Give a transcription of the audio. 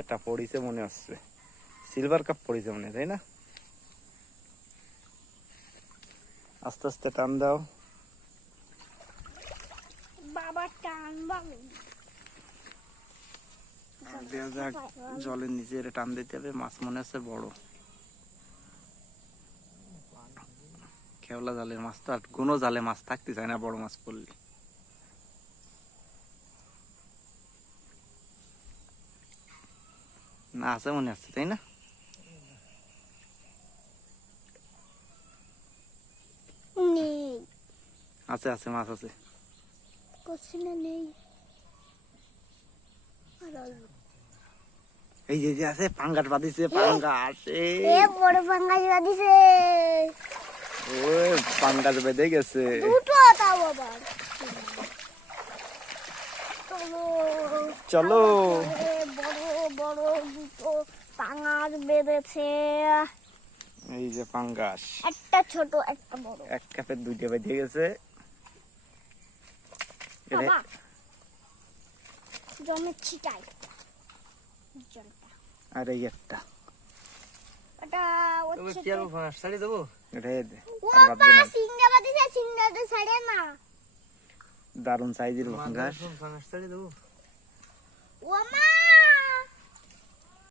এটা পড়িছে মনে হচ্ছে, সিলভার কাপ পড়িছে মনে, তাই না? আস্তে আস্তে টান দাও বাবা, টান বাবা। জলের নিচে টান দিতে হবে। মাছ মনে হচ্ছে বড়, কেওলা জালের মাছ তো আর কোনো জালে মাছ থাকতে চায় না বড় মাছ পড়লে। না আছে মনে হচ্ছে, তাই না? নেই, আছে আছে, মাছ আছে। কোশ্চেনে নেই। এই যে আছে, পাঙ্গাস বাঁধিছে, পাঙ্গাস। এ বড় পাঙ্গাস বাঁধিছে। ওই পাঙ্গাস বেঁধে গেছে দুটো, তাও আবার। চলো চলো। বড় বড় দুটো পাঙ্গাস বেঁধেছে। এই যে পাঙ্গাস, একটা ছোট একটা বড়। এক কাপের দুইটা বেঁধে গেছে। বাবা, জমে ছিটাই জলটা। আর এই একটা এটা হচ্ছে ছাড়ি দেবো। সিংড়া বাঁধিছে, সিংড়াটা ছাড়ে না। দারুন সাইজের পাঙ্গাস। ও মা,